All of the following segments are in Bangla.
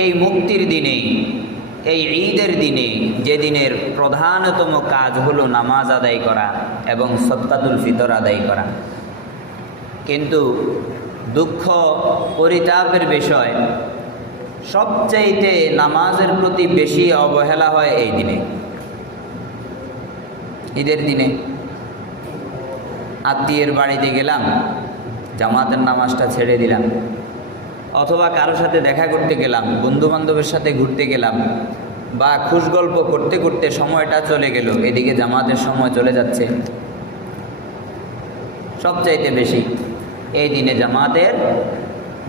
এই মুক্তির দিনে, এই ঈদের দিনে, যে দিনের প্রধানতম কাজ হলো নামাজ আদায় করা এবং সদকাতুল ফিতর আদায় করা। কিন্তু দুঃখ পরিতাপের বিষয়, সবচাইতে নামাজের প্রতি বেশি অবহেলা হয় এই দিনে, ঈদের দিনে। আত্মীয়ের বাড়িতে গেলাম, জামাতের নামাজটা ছেড়ে দিলাম, অথবা কারোর সাথে দেখা করতে গেলাম, বন্ধু বান্ধবের সাথে ঘুরতে গেলাম, বা খুশ গল্প করতে করতে সময়টা চলে গেল, এদিকে জামাতের সময় চলে যাচ্ছে। সবচাইতে বেশি এই দিনে জামাতের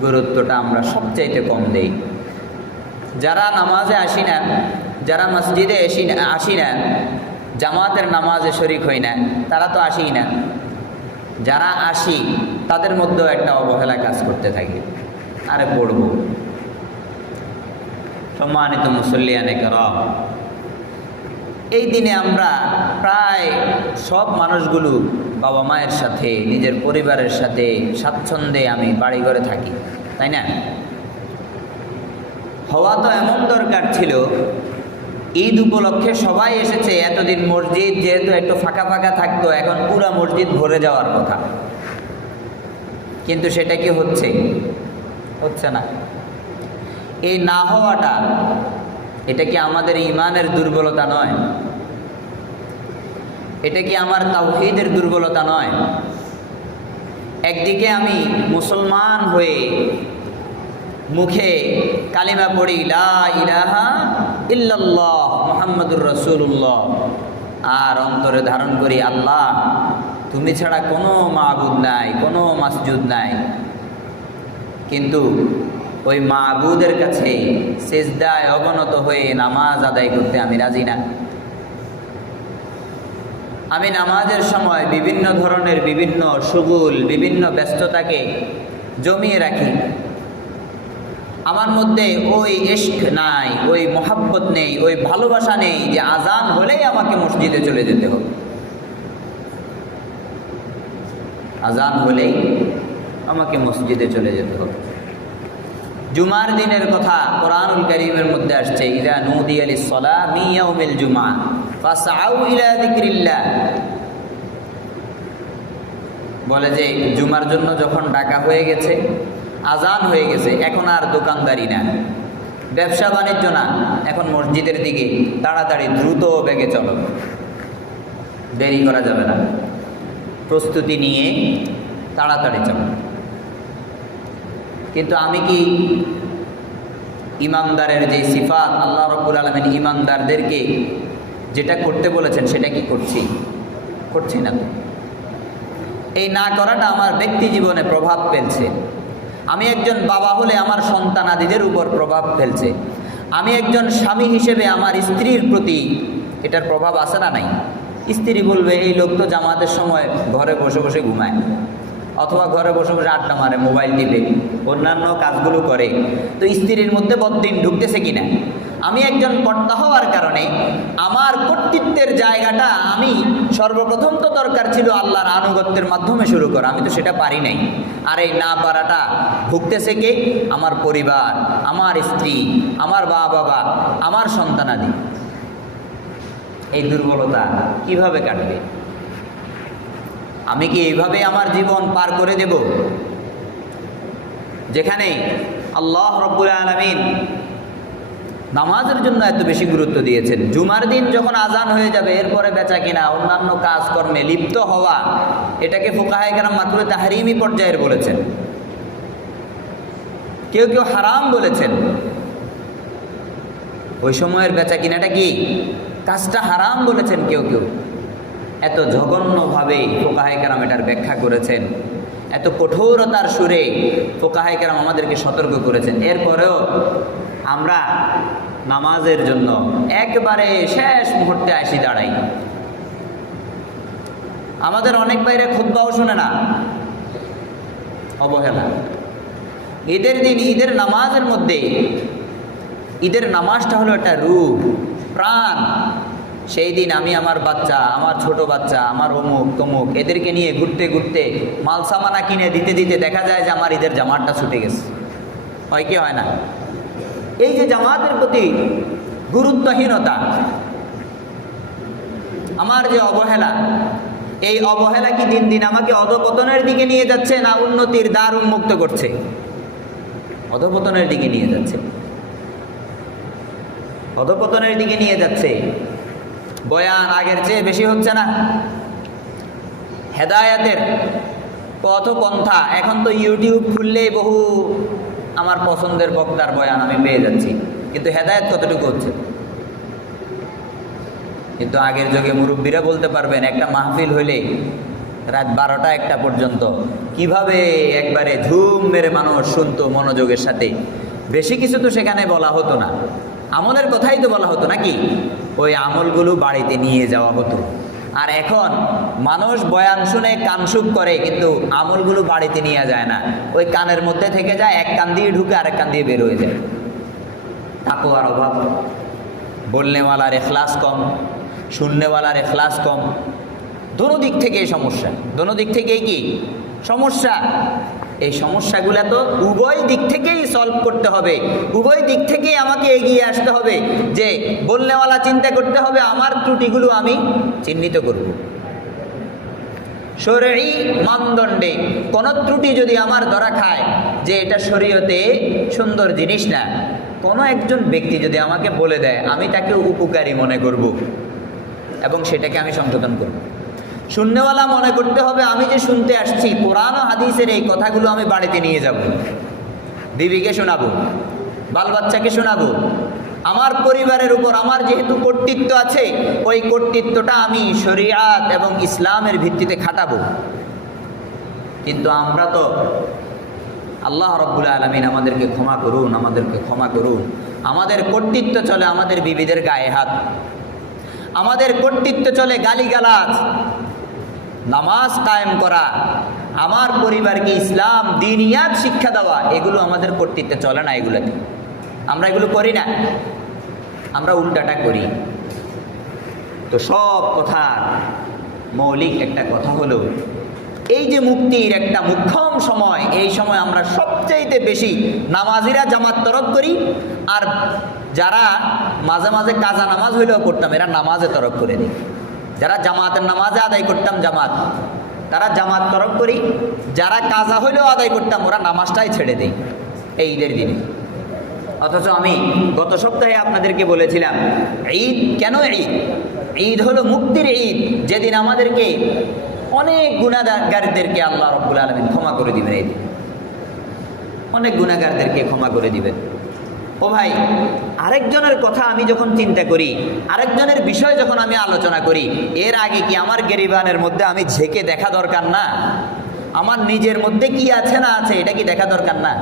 গুরুত্বটা আমরা সবচাইতে কম দেই। যারা নামাজে আসি না, যারা মসজিদে আসি না, জামাতের নামাজে শরিক হই না, তারা তো আসেই না। যারা আসি তাদের মধ্যেও একটা অবহেলা কাজ করতে থাকে, আরে পড়ব। সম্মানিত মুসল্লিয়ানে কেরাম, এই দিনে আমরা প্রায় সব মানুষগুলো বাবা মায়ের সাথে, নিজের পরিবারের সাথে স্বাচ্ছন্দ্যে আমি বাড়ি ঘরে থাকি, তাই না? হওয়া তো এমন দরকার ছিল, ঈদ উপলক্ষে সবাই এসেছে। এতদিন মসজিদ যেহেতু একটু ফাঁকা ফাঁকা থাকতো, এখন পুরা মসজিদ ভরে যাওয়ার কথা, কিন্তু সেটা কি হচ্ছে? হচ্ছে না। এই না হওয়াটা, এটা কি আমাদের ঈমানের দুর্বলতা নয়? এটা কি আমার তাওহীদের দুর্বলতা নয়? একদিকে আমি মুসলমান হয়ে মুখে কালিমা পড়ি লা ইলাহা ইল্লাল্লাহ মুহাম্মাদুর রাসূলুল্লাহ, আর অন্তরে ধারণ করি আল্লাহ তুমি ছাড়া কোনো মাবুদ নাই, কোনো মাসজুদ নাই। কিন্তু ওই মাবুদের কাছে সিজদায় অবনত হয়ে নামাজ আদায় করতে আমি রাজি না। আমি নামাজের সময় বিভিন্ন ধরনের বিভিন্ন শুগুল, বিভিন্ন ব্যস্ততাকে জমিয়ে রাখি। আমার মধ্যে ওই ইশক নাই, ওই মোহাব্বত নেই, ওই ভালোবাসা নেই যে আজান হলেই আমাকে মসজিদে চলে যেতে হবে, আজান হলেই আমাকে মসজিদে চলে যেতে হবে। জুমার দিনের কথা কোরআনুল কারীমের মধ্যে আসছে, ইযা নুদিয়া লিস-সালাহ মিন ইয়াউমিল জুমআ ফাসআউ ইলা যিকরিল্লাহ। বলে যে জুমার জন্য যখন ডাকা হয়ে গেছে, আজান হয়ে গেছে, এখন আর দোকানদারি না, ব্যবসা বাণিজ্য না, এখন মসজিদের দিকে তাড়াতাড়ি দ্রুত বেগে চলো, দেরি করা যাবে না, প্রস্তুতি নিয়ে তাড়াতাড়ি চলো। কিন্তু আমি কি ইমানদারের যে সিফাত আল্লাহ রাব্বুল আলামিন ইমানদারদেরকে যেটা করতে বলেছেন সেটা কি করছি না? এই না করাটা আমার ব্যক্তি জীবনে প্রভাব ফেলছে। আমি একজন বাবা হলে আমার সন্তানাদিদের উপর প্রভাব ফেলছে। আমি একজন স্বামী হিসেবে আমার স্ত্রীর প্রতি এটার প্রভাব আছে না নাই? স্ত্রী বলবে এই লোক তো জামাতের সময় ঘরে বসে বসে ঘুমায়, অথবা ঘরে বসে বসে আড্ডা মারে, মোবাইল টিপে, অন্যান্য কাজগুলো করে, তো স্ত্রীর মধ্যে বদ্দিন ঢুকতেছে কিনা। আমি একজন কর্তা হওয়ার কারণে আমার কর্তৃত্বের জায়গাটা আমি সর্বপ্রথম তো দরকার ছিল আল্লাহর আনুগত্যের মাধ্যমে শুরু করা, আমি তো সেটা পারি নাই। আর এই না পারাটা ভুগতেছে কে? আমার পরিবার, আমার স্ত্রী, আমার বাবা, আমার সন্তানাদি। এই দুর্বলতা কিভাবে কাটবে? আমি কি এইভাবে আমার জীবন পার করে দেব? যেখানে আল্লাহ রাব্বুল আলামিন নামাজের জন্য এত বেশি গুরুত্ব দিয়েছেন, জুমার দিন যখন আজান হয়ে যাবে এরপরে বেচা কিনা, অন্যান্য কাজকর্মে লিপ্ত হওয়া, এটাকে ফুকাহায়ে কেরাম মাকরুহে তাহরিমি পর্যায়ের বলেছেন, কেউ কেউ হারাম বলেছেন। ওই সময়ের বেচা কিনাটা কি, কাজটা হারাম বলেছেন কেউ কেউ। এত জঘন্যভাবে ফুকাহায়ে কেরাম এটার ব্যাখ্যা করেছেন, এত কঠোরতার সুরে ফুকাহায়ে কেরাম আমাদেরকে সতর্ক করেছেন। এরপরেও আমরা নামাজের জন্য একবারে শেষ মুহূর্তে আসি দাঁড়াই। আমাদের অনেক বাইরে খুতবাও শুনে না, অবহেলা। ঈদের দিন, ঈদের নামাজের মধ্যে, ঈদের নামাজটা হলো একটা রূহ, প্রাণ। সেই দিন আমি আমার বাচ্চা, আমার ছোট বাচ্চা, আমার অমুক তমুক, এদেরকে নিয়ে ঘুরতে ঘুরতে মাল সামানা কিনে দিতে দিতে দেখা যায় যে আমার ঈদের জামাতটা ছুটে গেছে। হয় কি হয় না? এই যে জামাতের প্রতি গুরুত্বহীনতা, আমার যে অবহেলা, এই অবহেলা কি দিন দিন আমাকে অধপতনের দিকে নিয়ে যাচ্ছে না উন্নতির দ্বার উন্মুক্ত করছে? অধপতনের দিকে নিয়ে যাচ্ছে, অধপতনের দিকে নিয়ে যাচ্ছে। বয়ান আগের চেয়ে বেশি হচ্ছে না? হেদায়েতের পথ পন্থা, এখন তো ইউটিউব খুললেই বহু আমার পছন্দের বক্তার বয়ান আমি পেয়ে যাচ্ছি, কিন্তু হেদায়েত কতটুকু হচ্ছে? কিন্তু আগের যুগে মুরব্বীরা বলতে পারবেন, একটা মাহফিল হইলে রাত 12টা-1টা পর্যন্ত কিভাবে একবারে ধুম মেরে মানুষ শুনতো মনোযোগের সাথে। বেশি কিছু তো সেখানে বলা হতো না, আমলের কথাই তো বলা হতো নাকি? ওই আমলগুলো বাড়িতে নিয়ে যাওয়া হতো। আর এখন মানুষ বয়ান শুনে কানসুক করে, কিন্তু আমলগুলো বাড়িতে নিয়ে যায় না, ওই কানের মধ্যে থেকে যায়, এক কান দিয়ে ঢুকে আরেক কান দিয়ে বের হয়ে যায়। তাকওয়ার অভাব, বলনেওয়ালার ইখলাস কম, শুননেওয়ালার ইখলাস কম। দোনো দিক থেকেই সমস্যা, দোনো দিক থেকেই কি সমস্যা? এই সমস্যাগুলো তো উভয় দিক থেকেই সলভ করতে হবে, উভয় দিক থেকেই আমাকে এগিয়ে আসতে হবে। যে বলনেওয়ালা চিন্তা করতে হবে আমার ত্রুটিগুলো আমি চিহ্নিত করব। শরঈ মানদণ্ডে কোন ত্রুটি যদি আমার ধরা খায় যে এটা শরীয়তে সুন্দর জিনিস না, কোনো একজন ব্যক্তি যদি আমাকে বলে দেয়, আমি তাকে উপকারী মনে করব এবং সেটাকে আমি সংশোধন করব। শুননেওয়ালা মনে করতে হবে আমি যে শুনতে আসছি কোরআন ও হাদিসের এই কথাগুলো আমি বাড়িতে নিয়ে যাব, বিবিকে শোনাবো, বাল বাচ্চাকে শোনাবো, আমার পরিবারের উপর আমার যেহেতু কর্তৃত্ব আছে, ওই কর্তৃত্বটা আমি শরিয়াত এবং ইসলামের ভিত্তিতে খাটাবো। কিন্তু আমরা তো, আল্লাহ রাব্বুল আলামিন আমাদেরকে ক্ষমা করুন, আমাদেরকে ক্ষমা করুন, আমাদের কর্তৃত্ব চলে আমাদের বিবিদের গায়ে হাত, আমাদের কর্তৃত্ব চলে গালিগালাজ, নামাজ কায়েম করা, আমার পরিবারকে ইসলাম দিনিয়াত শিক্ষা দেওয়া, এগুলো আমাদের কর্তৃত্বে চলে না। এগুলোতে আমরা এগুলো করি না, আমরা উল্টাটা করি। তো সব কথার মৌলিক একটা কথা হলো, এই যে মুক্তির একটা মুখ্যম সময়, এই সময় আমরা সবচাইতে বেশি নামাজিরা জামাত তরক করি, আর যারা মাঝে মাঝে কাজা নামাজ হইলেও করতাম, এরা নামাজে তরক করে দিই। যারা জামাতের নামাজে আদায় করতাম জামাত, তারা জামাত তরক করি, যারা কাজা হইলেও আদায় করতাম ওরা নামাজটাই ছেড়ে দেয় এই ঈদের দিনে। অথচ আমি গত সপ্তাহে আপনাদেরকে বলেছিলাম, ঈদ কেন ঈদ? ঈদ হলো মুক্তির ঈদ, যেদিন আমাদেরকে অনেক গুনাহগারদেরকে আল্লাহ রাব্বুল আলামিন ক্ষমা করে দিবেন। এই দিন অনেক গুনাহগারদেরকে ক্ষমা করে দিবেন। ও ভাই, আরেকজনের কথা আমি যখন চিন্তা করি, আরেকজনের বিষয় যখন আমি আলোচনা করি, এর আগে কি আমার গেরিবানের মধ্যে আমি ঝেঁকে দেখা দরকার না? আমার নিজের মধ্যে কি আছে না আছে এটা কি দেখা দরকার না?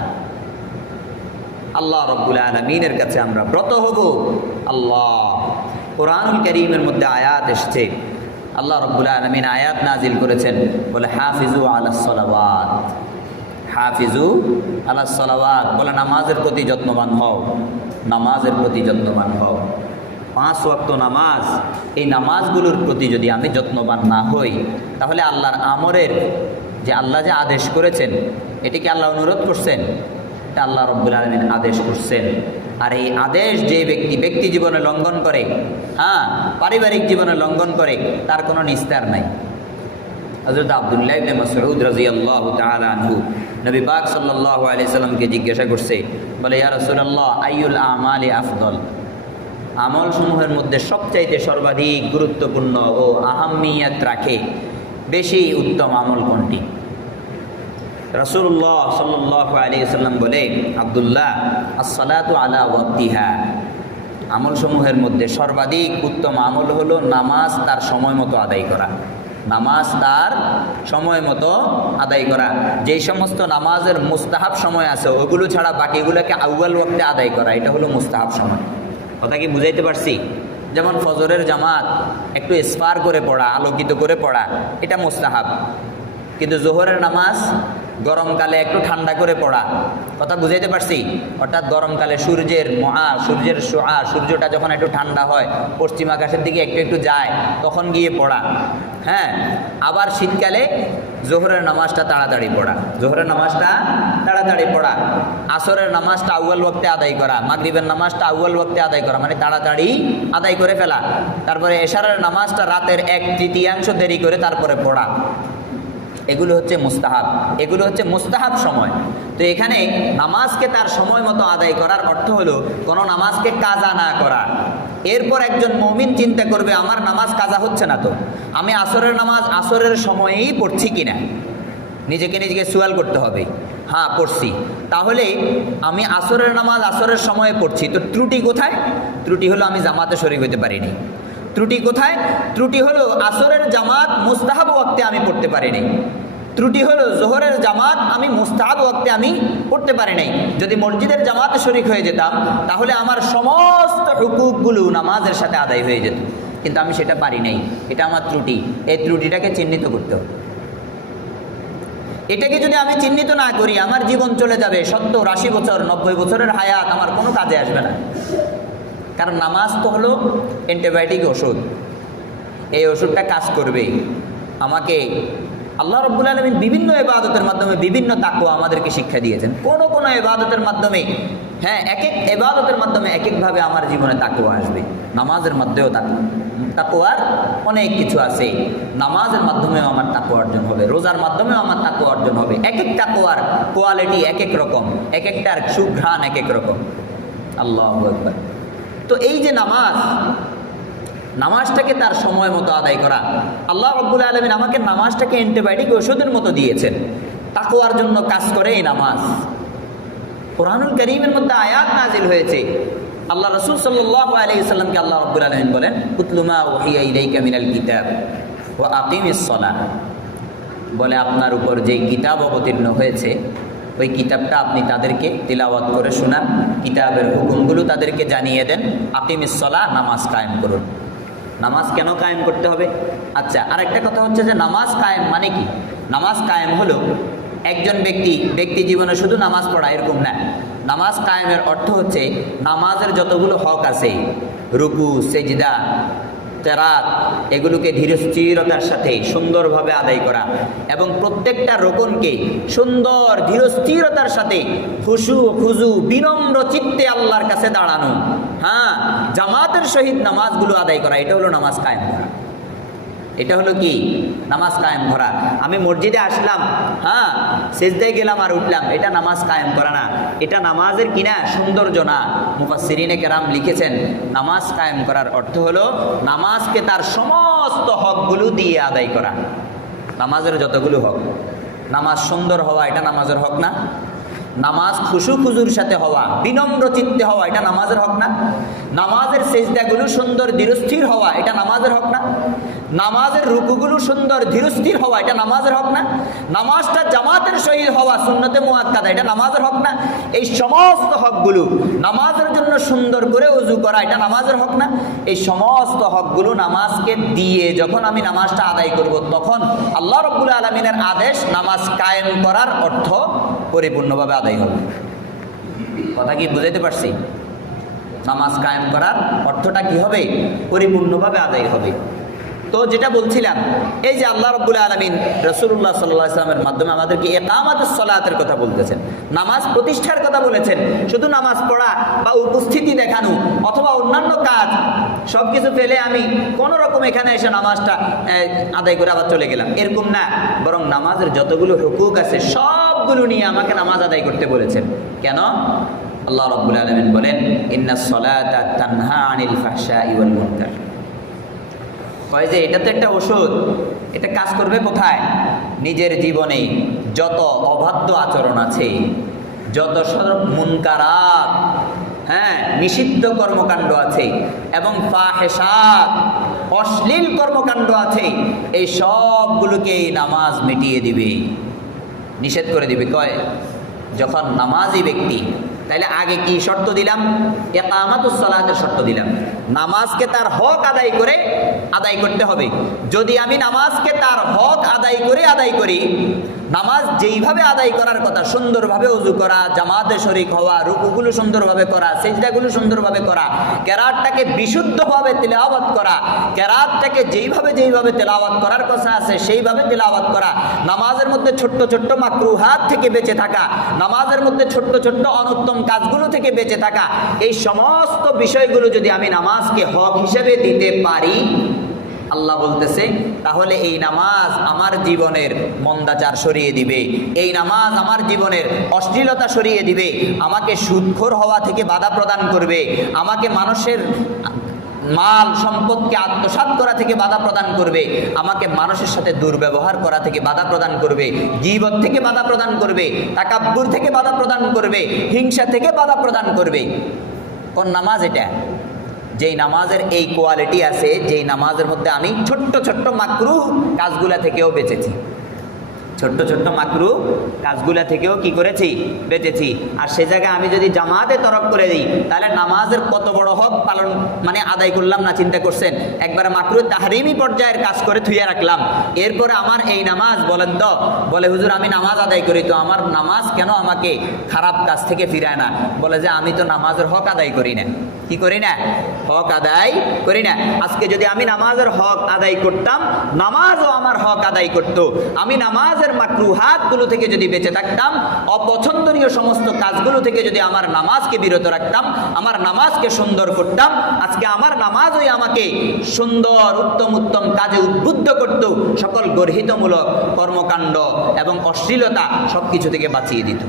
আল্লাহ রাব্বুল আলামিনের কাছে আমরা ব্রত হব। আল্লাহ কোরআনুল কারীমের মধ্যে আয়াত এসেছে, আল্লাহ রাব্বুল আলামিন আয়াত নাজিল করেছেন, বলে হাফিজু আলাস সালাওয়াত, হাফিজু আলাস সালাওয়াত, বলে নামাজের প্রতি যত্নবান হও, নামাজের প্রতি যত্নবান হও। 5 ওয়াক্ত নামাজ, এই নামাজগুলোর প্রতি যদি আমি যত্নবান না হই, তাহলে আল্লাহর আমরের যে আল্লাহ যে আদেশ করেছেন, এটি কি আল্লাহ অনুরোধ করছেন? এটা আল্লাহ রাব্বুল আলামিন আদেশ করছেন। আর এই আদেশ যে ব্যক্তি জীবনে লঙ্ঘন করে, পারিবারিক জীবনে লঙ্ঘন করে, তার কোনো নিস্তার নাই। হযরত আব্দুল্লাহ ইবনে মাসউদ রাদিয়াল্লাহু তাআলা আনহু নবী পাক সাল্লাল্লাহু আলাইহি সাল্লামকে জিজ্ঞাসা করছে, বলে ইয়া রাসূলুল্লাহ আইয়ুল আমালি আফদল, আমল সমূহের মধ্যে সবচাইতে সর্বাধিক গুরুত্বপূর্ণ ও আহাম্মিয়াত রাখে, বেশি উত্তম আমল কোনটি? রাসূলুল্লাহ সাল্লাল্লাহু আলাইহি সাল্লাম বলে, আব্দুল্লাহ as-salatu ala waqtiha, আমল সমূহের মধ্যে সর্বাধিক উত্তম আমল হলো নামাজ তার সময় মতো আদায় করা, নামাজ তার সময় মতো আদায় করা। যেই সমস্ত নামাজের মুস্তাহাব সময় আছে ওগুলো ছাড়া বাকিগুলোকে আউয়াল ওয়াক্তে আদায় করা, এটা হলো মুস্তাহাব সময়। কথা কি বুঝাইতে পারছি? যেমন ফজরের জামাত একটু ইসফার করে পড়া, আলোকিত করে পড়া, এটা মুস্তাহাব। কিন্তু জোহরের নামাজ গরমকালে একটু ঠান্ডা করে পড়া, কথা বুঝাইতে পারছি? অর্থাৎ গরমকালে সূর্যটা যখন একটু ঠান্ডা হয়, পশ্চিম আকাশের দিকে একটু একটু যায়, তখন গিয়ে পড়া। হ্যাঁ, আবার শীতকালে জোহরের নামাজটা তাড়াতাড়ি পড়া, জোহরের নামাজটা তাড়াতাড়ি পড়া, আসরের নামাজটা আউয়াল ওয়াক্তে আদায় করা, মাগরিবের নামাজটা আউয়াল ওয়াক্তে আদায় করা মানে তাড়াতাড়ি আদায় করে ফেলা, তারপরে এশারের নামাজটা রাতের 1/3 দেরি করে তারপরে পড়া, এগুলো হচ্ছে মুস্তাহাব, এগুলো হচ্ছে মুস্তাহাব সময়। তো এখানে নামাজকে তার সময় মতো আদায় করার অর্থ হলো কোনো নামাজকে কাজা না করা। এরপর একজন মুমিন চিন্তা করবে আমার নামাজ কাজা হচ্ছে না, তো আমি আসরের নামাজ আসরের সময়েই পড়ছি কিনা, নিজেকে সুয়াল করতে হবে। হ্যাঁ পড়ছি, তাহলে আমি আসরের নামাজ আসরের সময়ে পড়ছি, তো ত্রুটি কোথায়? ত্রুটি হলো আমি জামাতে শরীক হতে পারিনি। ত্রুটি কোথায়? ত্রুটি হলো আসরের জামাত মুস্তাহাব ওয়াক্তে আমি পড়তে পারিনি। ত্রুটি হলো জোহরের জামাত আমি মুস্তাহাব ওয়াক্তে আমি পড়তে পারি নাই। যদি মসজিদের জামাতে শরীক হয়ে যেতাম তাহলে আমার সমস্ত হুকুকগুলো নামাজের সাথে আদায় হয়ে যেত, কিন্তু আমি সেটা পারি নাই, এটা আমার ত্রুটি। এই ত্রুটিটাকে চিহ্নিত করতে হবে। এটাকে যদি আমি চিহ্নিত না করি আমার জীবন চলে যাবে 70-80 বছর, 90 বছরের হায়াত আমার কোনো কাজে আসবে না। কারণ নামাজ তো হলো অ্যান্টিবায়োটিক ওষুধ, এই ওষুধটা কাজ করবেই। আমাকে আল্লাহ রাব্বুল আলামিন বিভিন্ন ইবাদতের মাধ্যমে বিভিন্ন তাকওয়া আমাদেরকে শিক্ষা দিয়েছেন। কোনো ইবাদতের মাধ্যমে, হ্যাঁ এক এক ইবাদতের মাধ্যমে এক একভাবে আমার জীবনে তাকওয়া আসবে। নামাজের মধ্যেও তাকওয়ার অনেক কিছু আছে, নামাজের মাধ্যমেও আমার তাকওয়া অর্জন হবে, রোজার মাধ্যমেও আমার তাকওয়া অর্জন হবে। এক এক তাকওয়ার কোয়ালিটি এক এক রকম, এক একটার সুঘ্রাণ এক এক রকম। আল্লাহু আকবার। তো এই যে নামাজটাকে তার সময় মতো আদায় করা, আল্লাহ রাব্বুল আলামিন আমাকে নামাজটাকে অ্যান্টিবায়োটিক ওষুধের মতো দিয়েছেন, তাকওয়ার জন্য কাজ করে এই নামাজ। কুরআনুল কারীমের মধ্যে আয়াত নাজিল হয়েছে, আল্লাহ রাসূল সাল্লাল্লাহু আলাইহি ওয়াসাল্লামকে আল্লাহ রাব্বুল আলামিন বলেন উতলু মা ওহিয়া ইলাইকা মিনাল কিতাব ওয়া আকিমিস সালাহ, বলে আপনার উপর যেই কিতাব অবতীর্ণ হয়েছে ওই কিতাবটা আপনি তাদেরকে তিলাওয়াত করে শোনান, কিতাবের হুকুমগুলো তাদেরকে জানিয়ে দেন। আকিমিস সালাহ, নামাজ কায়েম করুন। নামাজ কেন কায়েম করতে হবে? আচ্ছা, আরেকটা কথা হচ্ছে যে নামাজ কায়েম মানে কি? নামাজ কায়েম হলো একজন ব্যক্তি জীবনে শুধু নামাজ পড়া এরকম না। নামাজ কায়েমের অর্থ হচ্ছে নামাজের যতগুলো হক আছে, রুকু, সেজদা, কেরাত, এগুলোকে ধীরস্থিরতার সাথে সুন্দরভাবে আদায় করা এবং প্রত্যেকটা রোকনকে সুন্দর ধীরস্থিরতার সাথে খুজু বিনম্র চিত্তে আল্লাহর কাছে দাঁড়ানো, হ্যাঁ জামাতের সহিত নামাজগুলো আদায় করা, এটা হলো নামাজ কায়েম করা। এটা হলো কি? নামাজ কায়েম করা। আমি মসজিদে আসলাম, হ্যাঁ সেজদায় গেলাম আর উঠলাম, এটা নামাজ কায়েম করা না, এটা নামাজের কিনা সৌন্দর্য না। মুফাসসিরিনে কেরাম লিখেছেন নামাজ কায়েম করার অর্থ হলো নামাজকে তার সমস্ত হকগুলো দিয়ে আদায় করা। নামাজের যতগুলো হক, নামাজ সুন্দর হওয়া এটা নামাজের হক না? নামাজ খুজুর সাথে হওয়া, বিনম্র চিত্তে হওয়া, এটা নামাজের হক না? নামাজের সেজদাগুলো সুন্দর ধীরস্থির হওয়া, এটা নামাজের হক না? নামাজের রুকুগুলো সুন্দর ধীরস্থির হওয়া, এটা নামাজের হক না? নামাজটা জামাতের সহিত হওয়া, সুন্নতে মুআক্কাদা, এটা নামাজের হক না? এই সমস্ত হকগুলো, নামাজের জন্য সুন্দর করে ওযু করা, এটা নামাজের হক না? এই সমস্ত হকগুলো নামাজকে দিয়ে যখন আমি নামাজটা আদায় করব, তখন আল্লাহ রাব্বুল আলামিনের আদেশ নামাজ কায়েম করার অর্থ পরিপূর্ণভাবে আদায় হবে। কথা কি বুঝাইতে পারছি? নামাজ কায়েম করার অর্থটা কি হবে? পরিপূর্ণভাবে আদায় হবে। তো যেটা বলছিলাম, এই যে আল্লাহ রাব্বুল আলামিন রাসূলুল্লাহ সাল্লাল্লাহু আলাইহি ওয়াসাল্লামের মাধ্যমে আমাদেরকে ইকামাতুস সালাতের কথা বলতেছেন, নামাজ প্রতিষ্ঠার কথা বলেছেন। শুধু নামাজ পড়া বা উপস্থিতি দেখানো অথবা অন্যান্য কাজ সব কিছু ফেলে আমি কোনো রকম এখানে এসে নামাজটা আদায় করে আবার চলে গেলাম, এরকম না। বরং নামাজের যতগুলো হুকুক আছে সবগুলো নিয়ে আমাকে নামাজ আদায় করতে বলেছেন। কেন? আল্লাহ রাব্বুল আলামিন বলেন ইন্নাস সালাতা তানহা আনিল ফাহশাই ওয়াল মুনকার। কয় যে এটা তো একটা ওষুধ, এটা কাজ করবে কোথায়? নিজের জীবনে যত অবাধ্য আচরণ আছে, যত সব মুনকারাত, হ্যাঁ নিষিদ্ধ কর্মকাণ্ড আছে এবং ফাহেশাত, অশ্লীল কর্মকাণ্ড আছে, এই সবগুলোকে নামাজ মিটিয়ে দিবে, নিষেধ করে দিবে। কয় যখন নামাজি ব্যক্তি, তাইলে আগে কি শর্ত দিলাম? ইকামাতুস সালাতের শর্ত দিলাম। নামাজকে তার হক আদায় করতে হবে। যদি আমি নামাজকে তার হক আদায় করি, নামাজ যেইভাবে আদায় করার কথা, সুন্দরভাবে ওযু করা, জামাতে শরীক হওয়া, রুকুগুলো সুন্দরভাবে করা, সিজদাগুলো সুন্দরভাবে করা, কেরাতটাকে বিশুদ্ধভাবে তিলাওয়াত করা, কেরাতটাকে যেইভাবে তিলাওয়াত করার কথা আছে সেইভাবে তিলাওয়াত করা, নামাজের মধ্যে ছোট্ট ছোট্ট মাকরুহাত থেকে বেঁচে থাকা, নামাজের মধ্যে ছোট্ট ছোট্ট অনুত্তম কাজগুলো থেকে বেঁচে থাকা, এই সমস্ত বিষয়গুলো যদি আমি নামাজকে হক হিসেবে দিতে পারি, আল্লাহ বলতেছে তাহলে এই নামাজ আমার জীবনের মন্দাচার সরিয়ে দিবে, এই নামাজ আমার জীবনের অশ্লীলতা সরিয়ে দিবে, আমাকে সুদখোর হওয়া থেকে বাধা প্রদান করবে, আমাকে মানুষের মাল সম্পদকে আত্মসাৎ করা থেকে বাধা প্রদান করবে, আমাকে মানুষের সাথে দুর্ব্যবহার করা থেকে বাধা প্রদান করবে, গীবত থেকে বাধা প্রদান করবে, তাকাব্বুর থেকে বাধা প্রদান করবে, হিংসা থেকে বাধা প্রদান করবে। কোন নামাজ এটা? যেই নামাজের এই কোয়ালিটি আছে, যেই নামাজের মধ্যে আমি ছোট্ট ছোট্ট মাকরুহ কাজগুলা থেকেও বেঁচেছি, ছোট্ট ছোট্ট মাকরুহ কাজগুলা থেকেও কি করেছি? বেঁচেছি। আর সে জায়গায় আমি যদি জামাতে তরক করে দিই, তাহলে নামাজের কত বড় হক পালন আদায় করলাম না? চিন্তা করছেন? একবারে মাকরুহ তাহরিমি পর্যায়ের কাজ করে থুইয়া রাখলাম, এরপরে আমার এই নামাজ, বলেন তো, বলে হুজুর আমি নামাজ আদায় করি, তো আমার নামাজ কেন আমাকে খারাপ কাজ থেকে ফিরায় না? বলে যে আমি তো নামাজের হক আদায় করি না। কি করি না? হক আদায় করি না। আজকে যদি আমি নামাজের হক আদায় করতাম, নামাজও আমার হক আদায় করত। আমি নামাজের মাকরুহাতগুলো থেকে যদি বেঁচে থাকতাম, অপছন্দনীয় সমস্ত কাজগুলো থেকে যদি আমার নামাজকে বিরত রাখতাম, আমার নামাজকে সুন্দর করতাম, আজকে আমার নামাজই আমাকে সুন্দর উত্তম উত্তম কাজে উদ্বুদ্ধ করত, সকল গর্হিতমূলক কর্মকাণ্ড এবং অশ্লীলতা সবকিছু থেকে বাঁচিয়ে দিত।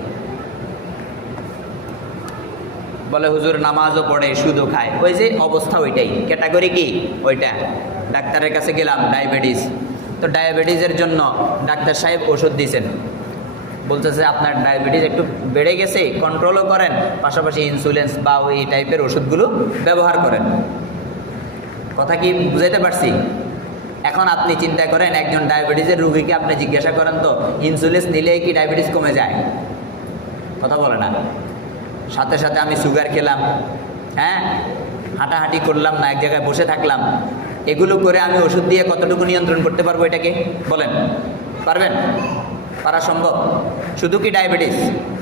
বলে হুজুর নামাজও পড়ে, সুদও খায়, ওই যে অবস্থা ওইটাই, ক্যাটাগরি কি ওইটা। ডাক্তারের কাছে গেলাম, ডায়াবেটিস, তো ডায়াবেটিসের জন্য ডাক্তার সাহেব ওষুধ দিয়েছেন, বলতেছে আপনার ডায়াবেটিস একটু বেড়ে গেছে, কন্ট্রোলও করেন, পাশাপাশি ইনসুলিন বা ওই টাইপের ওষুধগুলো ব্যবহার করেন। কথা কি বুঝাইতে পারছি? এখন আপনি চিন্তা করেন, একজন ডায়াবেটিসের রুগীকে আপনি জিজ্ঞাসা করেন তো ইনসুলিন নিলে কি ডায়াবেটিস কমে যায়? কথা বলে না। সাথে সাথে আমি সুগার খেলাম, হ্যাঁ, হাঁটাহাঁটি করলাম না, এক জায়গায় বসে থাকলাম, এগুলো করে আমি ওষুধ দিয়ে কতটুকু নিয়ন্ত্রণ করতে পারবো এটাকে? বলেন, পারবেন? পারা সম্ভব? শুধু কি ডায়াবেটিস?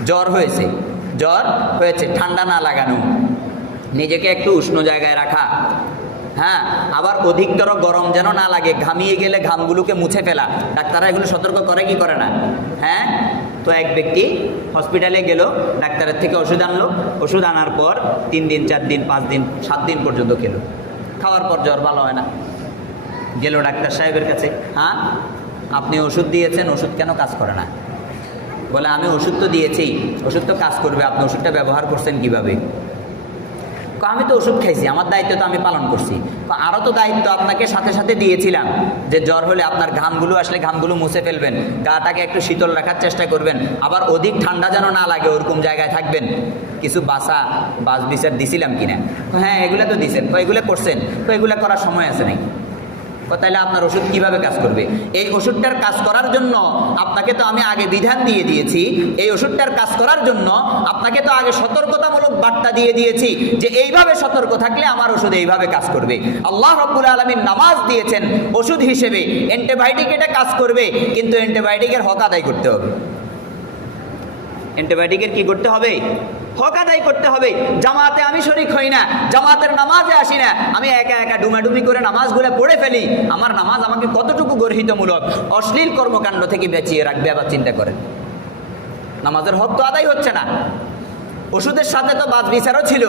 জ্বর হয়েছে, ঠান্ডা না লাগানো, নিজেকে একটু উষ্ণ জায়গায় রাখা, হ্যাঁ, আবার অধিকতর গরম যেন না লাগে, ঘামিয়ে গেলে ঘামগুলোকে মুছে ফেলা। ডাক্তাররা এগুলো সতর্ক করে কি করে না? হ্যাঁ। তো এক ব্যক্তি হসপিটালে গেল, ডাক্তারের থেকে ওষুধ আনলো, ওষুধ আনার পর 3 দিন 4 দিন 5 দিন 7 দিন পর্যন্ত খেলো, খাওয়ার পর জ্বর ভালো হয় না। গেল ডাক্তার সাহেবের কাছে, হ্যাঁ আপনি ওষুধ দিয়েছেন, ওষুধ কেন কাজ করে না? বলে আমি ওষুধ তো দিয়েছি, ওষুধ তো কাজ করবে, আপনি ওষুধটা ব্যবহার করছেন কিভাবে? আমি তো ওষুধ খাইছি, আমার দায়িত্ব তো আমি পালন করছি। আরও তো দায়িত্ব আপনাকে সাথে সাথে দিয়েছিলাম যে জ্বর হলে আপনার ঘামগুলো আসলে ঘামগুলো মুছে ফেলবেন, গাটাকে একটু শীতল রাখার চেষ্টা করবেন, আবার অধিক ঠান্ডা যেন না লাগে ওরকম জায়গায় থাকবেন। কিছু বাস বিচার দিছিলাম কিনা? হ্যাঁ এগুলো তো দিছেন। তো এগুলো করছেন, তো এগুলো করার সময় আছে নাকি? তাহলে আপনার ওষুধ কিভাবে কাজ করবে? এই ওষুধটার কাজ করার জন্য আপনাকে তো আমি আগে বিধান দিয়ে দিয়েছি, এই ওষুধটার কাজ করার জন্য আপনাকে তো আগে সতর্কতামূলক বার্তা দিয়ে দিয়েছি যে এইভাবে সতর্ক থাকলে আমার ওষুধ এইভাবে কাজ করবে। আল্লাহ রাব্বুল আলামিন নামাজ দিয়েছেন ওষুধ হিসেবে, অ্যান্টিবায়োটিক এটা কাজ করবে, কিন্তু অ্যান্টিবায়োটিকের হক আদায় করতে হবে। অ্যান্টিবায়োটিকের কি করতে হবে? হক আদায় করতে হবে। জামাতে আমি শরীক হই না, জামাতের নামাজে আসি না, আমি একা একা ডুমাডুমি করে নামাজগুলো পড়ে ফেলি, আমার নামাজ আমাকে কতটুকু গর্হিতমূলক অশ্লীল কর্মকাণ্ড থেকে বাঁচিয়ে রাখবে? আবার চিন্তা করেন, নামাজের হক তো আদায় হচ্ছে না। ওষুধের সাথে তো বাজ বিচারও ছিল,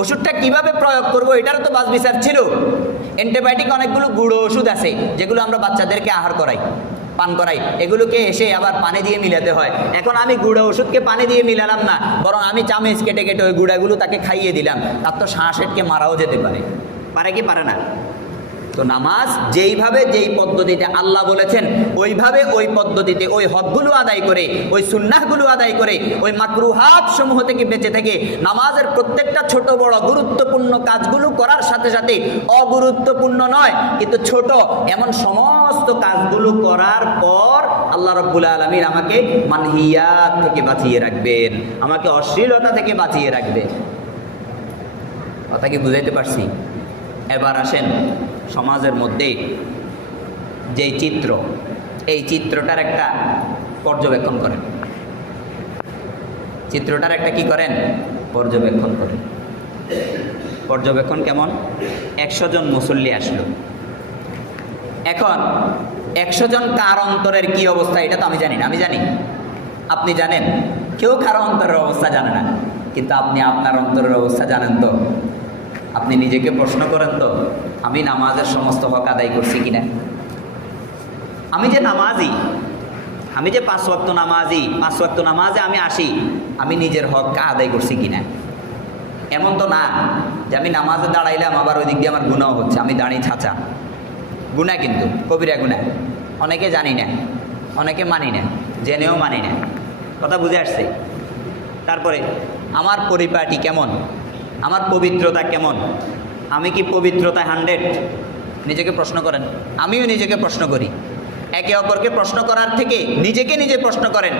ওষুধটা কিভাবে প্রয়োগ করব এটারও তো বাজ বিচার ছিল। অ্যান্টিবায়োটিক অনেকগুলো গুঁড়ো ওষুধ আছে যেগুলো আমরা বাচ্চাদেরকে আহার করাই, পান করাই, এগুলোকে এসে আবার পানি দিয়ে মিলাতে হয়। এখন আমি গুঁড়া ওষুধকে পানি দিয়ে মিলালাম না, বরং আমি চামচ কেটে কেটে ওই গুঁড়াগুলো তাকে খাইয়ে দিলাম, তার তো শ্বাস এটকে মারাও যেতে পারে কি পারে না? তো নামাজ যেইভাবে যেই পদ্ধতিতে আল্লাহ বলেছেন ওইভাবে ওই পদ্ধতিতে ওই হকগুলো আদায় করে, ওই সুন্নাহগুলো আদায় করে, ওই মাকরুহাত সমূহ থেকে বেঁচে থেকে নামাজের প্রত্যেকটা ছোট বড় গুরুত্বপূর্ণ কাজগুলো করার সাথে সাথে অগুরুত্বপূর্ণ নয় কিন্তু ছোট এমন সমস্ত কাজগুলো করার পর আল্লাহ রাব্বুল আলামিন আমাকে মানহিয়াত থেকে বাঁচিয়ে রাখবেন, আমাকে অশ্লীলতা থেকে বাঁচিয়ে রাখবেন। কথা কি বুঝাইতে পারছি? এবার আসেন সমাজের মধ্যে যেই চিত্র, এই চিত্রটার একটা পর্যবেক্ষণ করেন। চিত্রটার একটা কি করেন? পর্যবেক্ষণ করেন। পর্যবেক্ষণ কেমন? 100 জন মুসল্লি আসলো। এখন 100 জন কার অন্তরের কি অবস্থা এটা তো আমি জানি না। আমি জানি, আপনি জানেন। কেউ কারো অন্তরের অবস্থা জানে না, কিন্তু আপনি আপনার অন্তরের অবস্থা জানেন তো? আপনি নিজেকে প্রশ্ন করেন তো, আমি নামাজের সমস্ত হক আদায় করছি কিনা? আমি যে নামাজি, আমি যে 5 ওয়াক্ত নামাজি, 5 ওয়াক্ত নামাজে আমি আসি, আমি নিজের হক আদায় করছি কিনা? এমন তো না যে আমি নামাজে দাঁড়াইলাম আবার ওই দিক দিয়ে আমার গুনাহ হচ্ছে, আমি দাঁড়িয়ে ছাঁচা। গুনাহ কিন্তু কবিরা গুনাহ। অনেকে জানি না, অনেকে মানি না, জেনেও মানি না। কথা বুঝে আসছে? তারপরে আমার পরিপাটি কেমন, আমার পবিত্রতা কেমন, আমি কি পবিত্রতা 100? নিজেকে প্রশ্ন করেন। আমিও নিজেকে প্রশ্ন করি। একে অপরকে প্রশ্ন করার থেকে নিজেকে নিজে প্রশ্ন করেন।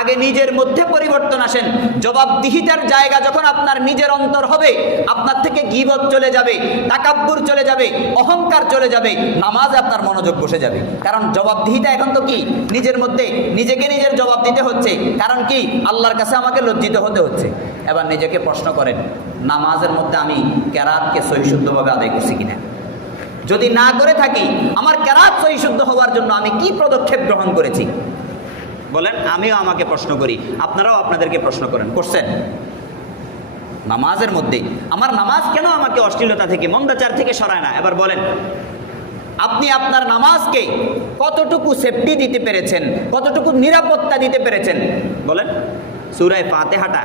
আগে নিজের মধ্যে পরিবর্তন আসেন। জবাবদিহিতার জায়গা যখন আপনার নিজের অন্তর হবে, আপনার থেকে গীবত চলে যাবে, তাকাব্বুর চলে যাবে, অহংকার চলে যাবে, নামাজে আপনার মনোযোগ বসে যাবে। কারণ জবাবদিহিতা এখন তো কি নিজের মধ্যে, নিজেকে নিজের জবাব দিতে হচ্ছে। কারণ কি আল্লাহর কাছে আমাকে লজ্জিত হতে হচ্ছে। এবার নিজেকে প্রশ্ন করেন, নামাজের মধ্যে আমি কেরাতকে সহিশুদ্ধভাবে আদায় করছি কিনা? যদি না করে থাকি, আমার কেরাত সহিশুদ্ধ হওয়ার জন্য আমি কি পদক্ষেপ গ্রহণ করেছি? বলেন। আমিও আমাকে প্রশ্ন করি, আপনারাও আপনাদেরকে প্রশ্ন করেন। করছেন? নামাজের মধ্যে আমার নামাজ কেন আমাকে অশ্লীলতা থেকে, মন্দাচার থেকে সরায় না? এবার বলেন, আপনি আপনার নামাজকে কতটুকু সেফটি দিতে পেরেছেন, কতটুকু নিরাপত্তা দিতে পেরেছেন? বলেন। সূরা ফাতিহাটা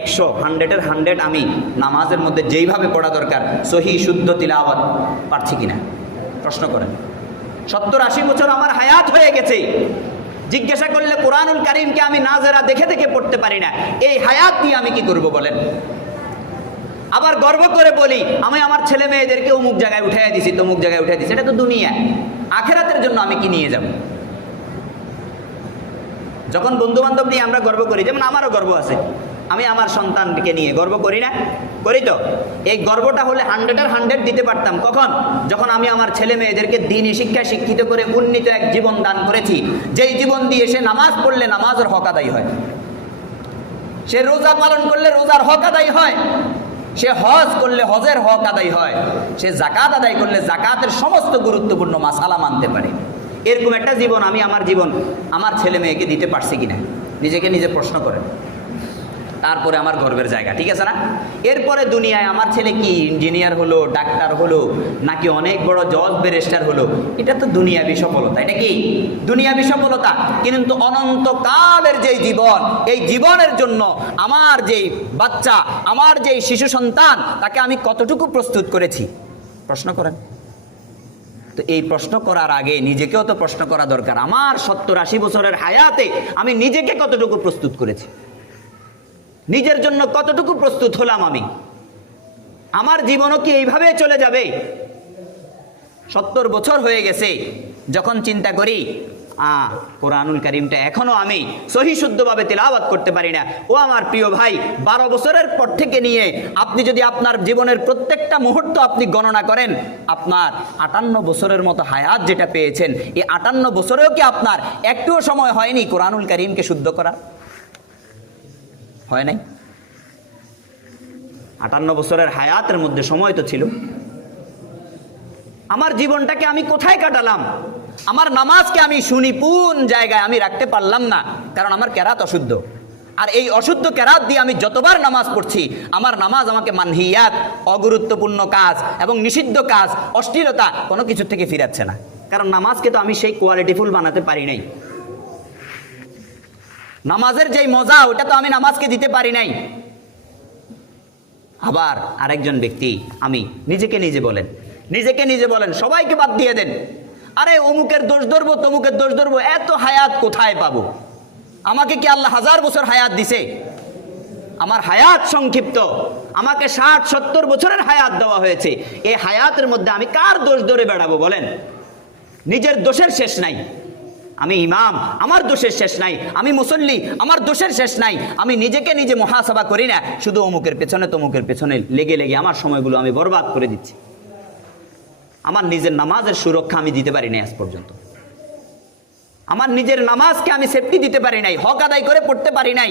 100-100-এর 100 আমি নামাজের মধ্যে যেইভাবে পড়া দরকার সহি শুদ্ধ তিলাওয়াত পারছি কিনা? প্রশ্ন করেন। 70-80 বছর আমার হায়াত হয়ে গেছে, জিজ্ঞাসা করলে কোরআনুল কারীমকে আমি নাজেরা দেখে দেখে পড়তে পারি না। এই হায়াত দিয়ে আমি কি করব বলেন? আবার গর্ব করে বলি আমি আমার ছেলে মেয়েদেরকে অমুক জায়গায় উঠাইয়া দিছি, তমুক জায়গায় উঠাই দিছি। এটা তো দুনিয়া। আখেরাতের জন্য আমি কি নিয়ে যাব? যখন বন্ধু বান্ধব নিয়ে আমরা গর্ব করি, যেমন আমারও গর্ব আছে, আমি আমার সন্তানকে নিয়ে গর্ব করি না? করি তো। এই গর্বটা হলে 100-এর 100 দিতে পারতাম। কখন? যখন আমি আমার ছেলে মেয়েদেরকে দ্বীনি শিক্ষায় শিক্ষিত করে উন্নীত এক জীবন দান করেছি, যেই জীবন দিয়ে সে নামাজ পড়লে নামাজের হক আদায় হয়, সে রোজা পালন করলে রোজার হক আদায় হয়, সে হজ করলে হজের হক আদায় হয়, সে যাকাত আদায় করলে যাকাতের সমস্ত গুরুত্বপূর্ণ মাসালা মানতে পারে। এরকম একটা জীবন আমি আমার জীবন আমার ছেলে মেয়েকে দিতে পারছি কিনা? নিজেকে নিজে প্রশ্ন করেন। তারপরে আমার গর্বের জায়গা, ঠিক আছে না? এরপরে দুনিয়ায় আমার ছেলে কি ইঞ্জিনিয়ার হলো, ডাক্তার হলো, নাকি অনেক বড় জজ ব্যারিস্টার হলো, এটা তো দুনিয়াবি সফলতা। এটা কি দুনিয়াবি সফলতা? কিন্তু অনন্তকালের যে জীবন, এই জীবনের জন্য আমার যেই বাচ্চা, আমার যেই শিশু সন্তান, তাকে আমি কতটুকু প্রস্তুত করেছি? প্রশ্ন করেন। তো এই প্রশ্ন করার আগে নিজেকেও তো প্রশ্ন করা দরকার। আমার 70-80 বছরের হায়াতে আমি নিজেকে কতটুকু প্রস্তুত করেছি? নিজের জন্য কতটুকু প্রস্তুত হলাম আমি? আমার জীবনও কি এইভাবে চলে যাবে? 70 বছর হয়ে গেছে, যখন চিন্তা করি কোরআনুল কারীমটা এখনো আমি সহি শুদ্ধভাবে তিলাওয়াত করতে পারি না। ও আমার প্রিয় ভাই, 12 বছরের পর থেকে নিয়ে আপনি যদি আপনার জীবনের প্রত্যেকটা মুহূর্ত আপনি গণনা করেন, আপনার 58 বছরের মতো হায়াত যেটা পেয়েছেন, এই 58 বছরেও কি আপনার একটুও সময় হয়নি কোরআনুল কারীমকে শুদ্ধ করা? হয় নাই? 58 বছরের হায়াতের মধ্যে সময় তো ছিল। আমার জীবনটাকে আমি কোথায় কাটালাম? আমার নামাজকে আমি সুনিপুণ জায়গায় আমি রাখতে পারলাম না, কারণ আমার কেরাত অশুদ্ধ। আর এই অশুদ্ধ কেরাত দিয়ে আমি যতবার নামাজ পড়ছি, আমার নামাজ আমাকে মানহিয়াত, অগুরুত্বপূর্ণ কাজ এবং নিষিদ্ধ কাজ, অশ্লীলতা কোনো কিছু থেকে ফিরাচ্ছে না। কারণ নামাজকে তো আমি সেই কোয়ালিটিফুল বানাতে পারি নাই। নামাজের যেই মজা, ওটা তো আমি নামাজকে দিতে পারি নাই। আবার আরেকজন ব্যক্তি, আমি নিজেকে নিজে বলেন, নিজেকে নিজে বলেন, সবাইকে বাদ দিয়ে দেন। আরে অমুকের দোষ ধরবো, তমুকের দোষ ধরবো, এত হায়াত কোথায় পাবো? আমাকে কি আল্লাহ 1000 বছর হায়াত দিছে? আমার হায়াত সংক্ষিপ্ত। আমাকে 60-70 বছরের হায়াত দেওয়া হয়েছে। এই হায়াতের মধ্যে আমি কার দোষ ধরে বেড়াবো বলেন? নিজের দোষের শেষ নাই। আমি ইমাম, আমার দোষের শেষ নাই। আমি মুসল্লি, আমার দোষের শেষ নাই। আমি নিজেকে নিজে মুহাসাবা করি না, শুধু অমুকের পেছনে তমুকের পেছনে লেগে লেগে আমার সময়গুলো আমি বরবাদ করে দিচ্ছি। আমার নিজের নামাজের সুরক্ষা আমি দিতে পারি না আজ পর্যন্ত। আমার নিজের নামাজকে আমি সেফটি দিতে পারি নাই, হক আদায় করে পড়তে পারি নাই,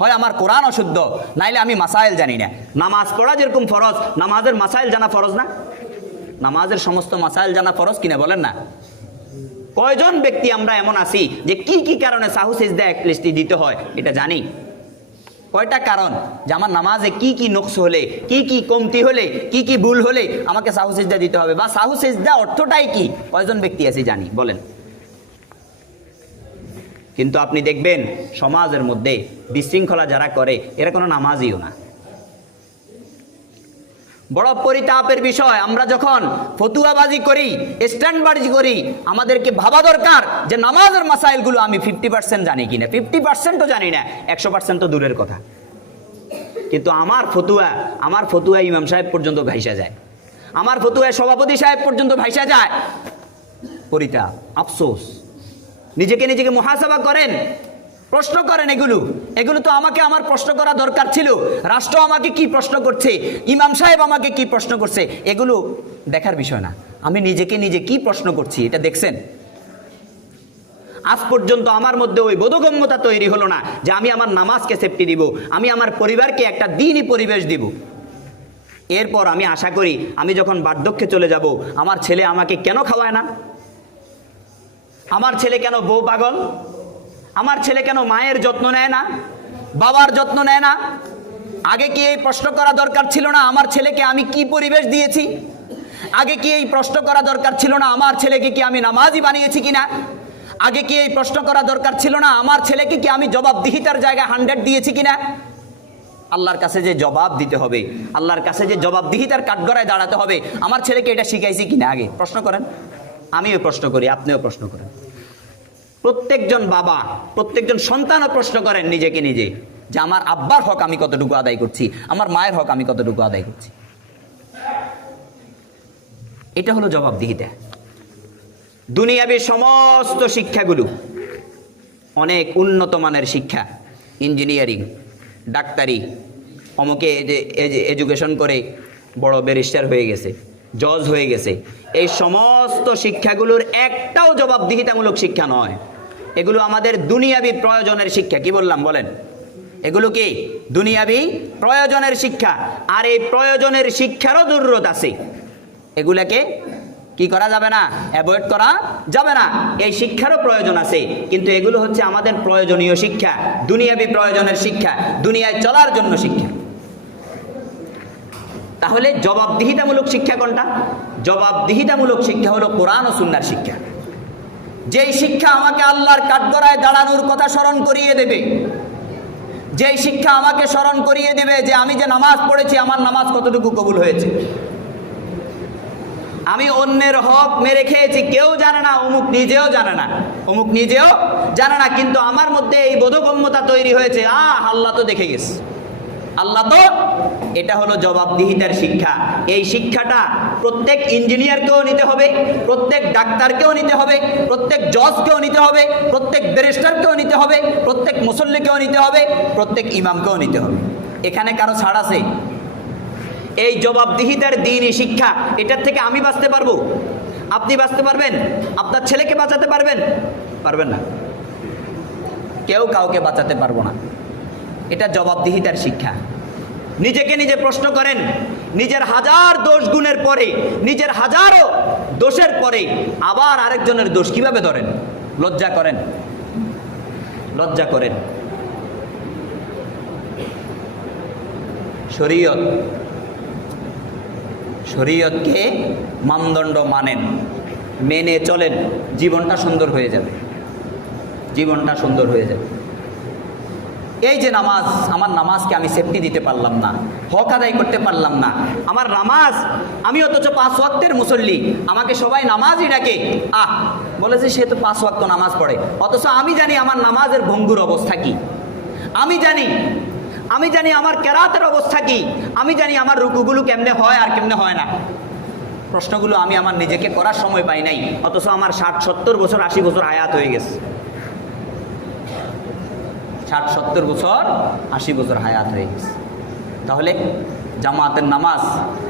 হয় আমার কোরআন অশুদ্ধ, নাইলে আমি মাসাইল জানি না। নামাজ পড়া যেরকম ফরজ, নামাজের মাসাইল জানা ফরজ না? নামাজের সমস্ত মাসাইল জানা ফরজ কিনা বলেন না? কয়জন ব্যক্তি আমরা এমন আছি যে কি কি কারণে সাহু সিজদা একলিস্টি দিতে হয় এটা জানি? কয়টা কারণ যে আমার নামাজে কি কি নকশ হলে, কি কি কমতি হলে, কি কি ভুল হলে আমাকে সাহু সিজদা দিতে হবে, বা সাহু সিজদা অর্থটাই কি, কয়জন ব্যক্তি আছি জানি বলেন? কিন্তু আপনি দেখবেন সমাজের মধ্যে বিশৃঙ্খলা যারা করে এরা কোনো নামাজিও না। বড় পরিতাপের বিষয়, আমরা যখন ফতুয়াবাজি করি, স্ট্যান্ডবাজি করি, আমাদেরকে ভাবা দরকার যে নামাজের মাসাইলগুলো আমি 50% জানি কিনা। 50%ও জানি না, 100% তো দূরের কথা। কিন্তু আমার ফতুয়া ইমাম সাহেব পর্যন্ত ভাইসা যায়, আমার ফতুয়া সভাপতি সাহেব পর্যন্ত ভাইসা যায়। পরিতাপ, আফসোস। নিজেকে মুহাসাবা করেন, প্রশ্ন করেন। এগুলো তো আমাকে আমার প্রশ্ন করা দরকার ছিল। রাষ্ট্র আমাকে কি প্রশ্ন করছে, ইমাম সাহেব আমাকে কি প্রশ্ন করছে, এগুলো দেখার বিষয় না। আমি নিজে কি প্রশ্ন করছি এটা দেখছেন? আজ পর্যন্ত আমার মধ্যে ওই বোধগম্যতা তৈরি হলো না যে আমি আমার নামাজকে সেফটি দিব, আমি আমার পরিবারকে একটা দ্বীনি পরিবেশ দিব। এরপর আমি আশা করি আমি যখন বার্ধক্যে চলে যাব, আমার ছেলে আমাকে কেন খাওয়ায় না, আমার ছেলে কেন বউ পাগল, আমার ছেলে কেন মায়ের যত্ন নেয় না, বাবার যত্ন নেয় না? আগে কি এই প্রশ্ন করা দরকার ছিল না আমার ছেলেকে আমি কি পরিবেশ দিয়েছি? আগে কি এই প্রশ্ন করা দরকার ছিল না আমার ছেলেকে কি আমি নামাজি বানিয়েছি কিনা? আগে কি এই প্রশ্ন করা দরকার ছিল না আমার ছেলেকে কি আমি জবাবদিহিতার জায়গায় 100 দিয়েছি কিনা? আল্লাহর কাছে যে জবাব দিতে হবে, আল্লাহর কাছে যে জবাবদিহিতার কাঠগড়ায় দাঁড়াতে হবে, আমার ছেলেকে এটা শিখাইছি কিনা আগে প্রশ্ন করেন। আমিও প্রশ্ন করি, আপনিও প্রশ্ন করেন। প্রত্যেকজন বাবা, প্রত্যেকজন সন্তানও প্রশ্ন করেন নিজেকে নিজে যে আমার আব্বার হক আমি কতটুকু আদায় করছি, আমার মায়ের হক আমি কতটুকু আদায় করছি। এটা হলো জবাবদিহিতা। দুনিয়াবী সমস্ত শিক্ষাগুলো অনেক উন্নত মানের শিক্ষা, ইঞ্জিনিয়ারিং, ডাক্তারি, অমুকে এডুকেশন করে বড় ব্যারিস্টার হয়ে গেছে, জজ হয়ে গেছে। এই সমস্ত শিক্ষাগুলোর একটাও জবাবদিহিতামূলক শিক্ষা নয়। এগুলো আমাদের দুনিয়াবী প্রয়োজনের শিক্ষা। কি বললাম বলেন? এগুলো কি দুনিয়াবী প্রয়োজনের শিক্ষা। আর এই প্রয়োজনের শিক্ষারও জরুরত আছে। এগুলাকে কি করা যাবে না, অ্যাভয়েড করা যাবে না। এই শিক্ষারও প্রয়োজন আছে, কিন্তু এগুলো হচ্ছে আমাদের প্রয়োজনীয় শিক্ষা, দুনিয়াবী প্রয়োজনের শিক্ষা, দুনিয়ায় চলার জন্য শিক্ষা। তাহলে জবাবদিহিতামূলক শিক্ষা কোনটা? জবাবদিহিতামূলক শিক্ষা হলো কোরআন ও সুন্নাহর শিক্ষা। যেই শিক্ষা আমাকে আল্লাহর কাঠগড়ায় দাঁড়ানোর কথা স্মরণ করিয়ে দেবে, যেই শিক্ষা আমাকে স্মরণ করিয়ে দেবে যে আমি যে নামাজ পড়েছি আমার নামাজ কতটুকু কবুল হয়েছে। আমি অন্যের হক মেরে খেয়েছি, কেউ জানে না, অমুক নিজেও জানে না, কিন্তু আমার মধ্যে এই বোধগম্যতা তৈরি হয়েছে, আল্লাহ তো দেখে গেছে, আল্লাহ তো। এটা হলো জবাবদিহিতার শিক্ষা। এই শিক্ষাটা প্রত্যেক ইঞ্জিনিয়ারকেও নিতে হবে, প্রত্যেক ডাক্তারকেও নিতে হবে, প্রত্যেক জজকেও নিতে হবে, প্রত্যেক ব্যারিস্টারকেও নিতে হবে, প্রত্যেক মুসল্লিকেও নিতে হবে, প্রত্যেক ইমামকেও নিতে হবে। এখানে কারো ছাড় আছে? এই জবাবদিহিতার দ্বীনি শিক্ষা, এটার থেকে আমি বাঁচতে পারবো? আপনি বাঁচতে পারবেন? আপনার ছেলেকে বাঁচাতে পারবেন? পারবেন না। কেউ কাউকে বাঁচাতে পারবো না। এটা জবাবদিহিতার শিক্ষা। নিজেকে নিজে প্রশ্ন করেন, নিজের হাজার দোষ গুণের পরে, নিজের হাজারো দোষের পরে আবার আরেকজনের দোষ কিভাবে ধরেন? লজ্জা করেন? লজ্জা করেন? শরীয়তকে মানদণ্ড মানেন, মেনে চলেন, জীবনটা সুন্দর হয়ে যাবে, জীবনটা সুন্দর হয়ে যাবে। এই যে নামাজ, আমার নামাজকে আমি সেফটি দিতে পারলাম না, হক আদায় করতে পারলাম না। আমার নামাজ, আমি অথচ 5 ওয়াক্তের মুসল্লি, আমাকে সবাই নামাজই ডাকে, বলেছে সে তো 5 ওয়াক্ত নামাজ পড়ে, অথচ আমি জানি আমার নামাজের ভঙ্গুর অবস্থা কি, আমি জানি আমার কেরাতের অবস্থা কি, আমি জানি আমার রুকুগুলো কেমনে হয় আর কেমনে হয় না। প্রশ্নগুলো আমি আমার নিজেকে করার সময় পাই নাই, অথচ আমার 60-70 বছর 80 বছর হায়াত হয়ে গেছে। 60-70 বছর 80 বছর হায়াত হয়ে গেছে। তাহলে জামাতের নামাজ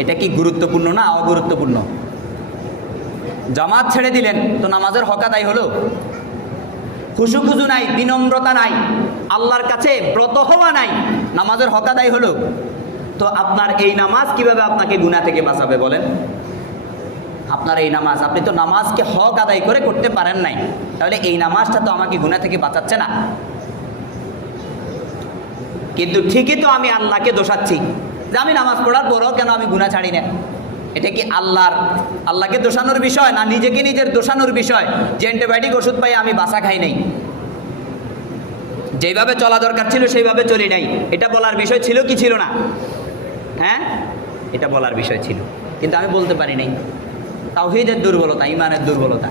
এটা কি গুরুত্বপূর্ণ না অগুরুত্বপূর্ণ? জামাত ছেড়ে দিলেন তো নামাজের হক আদায় হলো? খুশুখুজু নাই, বিনম্রতা নাই, আল্লাহর কাছে ব্রত হওয়া নাই, নামাজের হক আদায় হলো, তো আপনার এই নামাজ কিভাবে আপনাকে গুনাহ থেকে বাঁচাবে বলেন? আপনার এই নামাজ, আপনি তো নামাজকে হক আদায় করে করতে পারেন নাই, তাহলে এই নামাজটা তো আমাকে গুনাহ থেকে বাঁচাচ্ছে না। কিন্তু ঠিকই তো আমি আল্লাহকে দোষাচ্ছি যে আমি নামাজ পড়ার পরও কেন আমি গুনাহ ছাড়ি না। এটা কি আল্লাহকে দোষানোর বিষয়, না নিজেকে নিজের দোষানোর বিষয় যে অ্যান্টিবায়োটিক ওষুধ পাই আমি বাসা খাই নাই, যেভাবে চলা দরকার ছিল সেইভাবে চলি নাই? এটা বলার বিষয় ছিল কি ছিল না? হ্যাঁ, এটা বলার বিষয় ছিল, কিন্তু আমি বলতে পারি নাই। তাওহীদের দুর্বলতা, ঈমানের দুর্বলতা।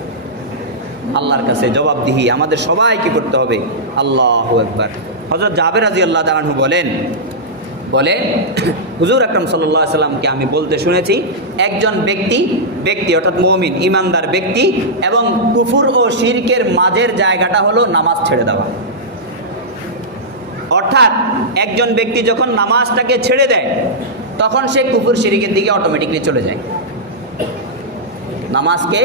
আল্লাহর কাছে জবাবদিহি আমাদের সবাইকে করতে হবে। আল্লাহু আকবার। হযরত জাবের রাদিয়াল্লাহু তাআলা আনহু বলে হুজুর আকরাম সাল্লাল্লাহু আলাইহি সাল্লামকে আমি বলতে শুনেছি, একজন ব্যক্তি অর্থাৎ মুমিন ঈমানদার ব্যক্তি এবং কুফর ও শিরকের মাঝের জায়গাটা হলো নামাজ ছেড়ে দেওয়া। অর্থাৎ একজন ব্যক্তি যখন নামাজটাকে ছেড়ে দেয় তখন সে কুফর শিরকের দিকে অটোমেটিকলি চলে যায়। নামাজকে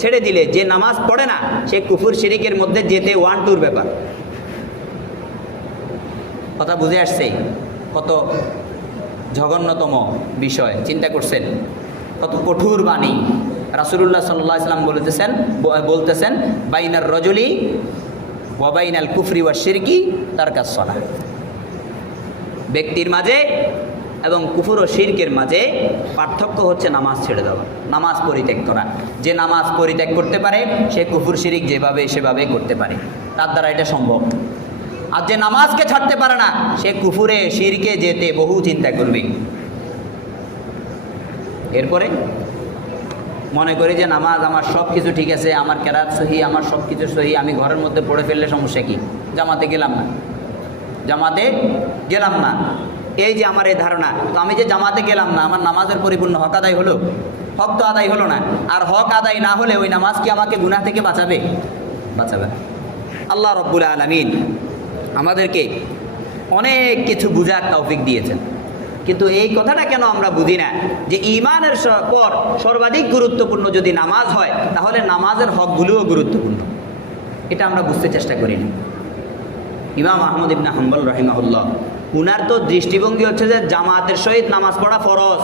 ছেড়ে দিলে যে নামাজ পড়ে না সে কুফর শিরকের মধ্যে যেতে 1-2 ব্যাপার। কথা বুঝে আসছে? কত জঘন্যতম বিষয়, চিন্তা করছেন? কত কঠোর বাণী। রাসূলুল্লাহ সাল্লাল্লাহু আলাইহি ওয়াসাল্লাম বলতেছেন বাইনার রজুলি ওয়া বাইনাল কুফরি ওয়াশ শিরকি তারকাস সালাহ। ব্যক্তির মাঝে এবং কুফর ও শিরকের মাঝে পার্থক্য হচ্ছে নামাজ ছেড়ে দেওয়া, নামাজ পরিত্যাগ করা। যে নামাজ পরিত্যাগ করতে পারে সে কুফর শিরক যেভাবে সেভাবে করতে পারে, তার দ্বারা এটা সম্ভব। আর যে নামাজকে ছাড়তে পারে না সে কুফুরে শিরকে যেতে বহু চিন্তা করবে। এরপরে মনে করি যে নামাজ আমার সব কিছু ঠিক আছে, আমার কেরাত সহি, আমার সব কিছু সহি, আমি ঘরের মধ্যে পড়ে ফেললে সমস্যা কি? জামাতে গেলাম না। এই যে আমার এই ধারণা, তো আমি যে জামাতে গেলাম না, আমার নামাজের পরিপূর্ণ হক আদায় হলো? হক তো আদায় হলো না। আর হক আদায় না হলে ওই নামাজ কি আমাকে গুনাহ থেকে বাঁচাবে? আল্লাহ রাব্বুল আলামিন আমাদেরকে অনেক কিছু বুঝার তৌফিক দিয়েছেন, কিন্তু এই কথাটা কেন আমরা বুঝি না যে ঈমানের পর সর্বাধিক গুরুত্বপূর্ণ যদি নামাজ হয় তাহলে নামাজের হকগুলোও গুরুত্বপূর্ণ। এটা আমরা বুঝতে চেষ্টা করি না। ইমাম আহমদ ইবনে হাম্বল রাহিমাহুল্লাহ, উনার তো দৃষ্টিভঙ্গি হচ্ছে যে জামাতের সহিত নামাজ পড়া ফরজ।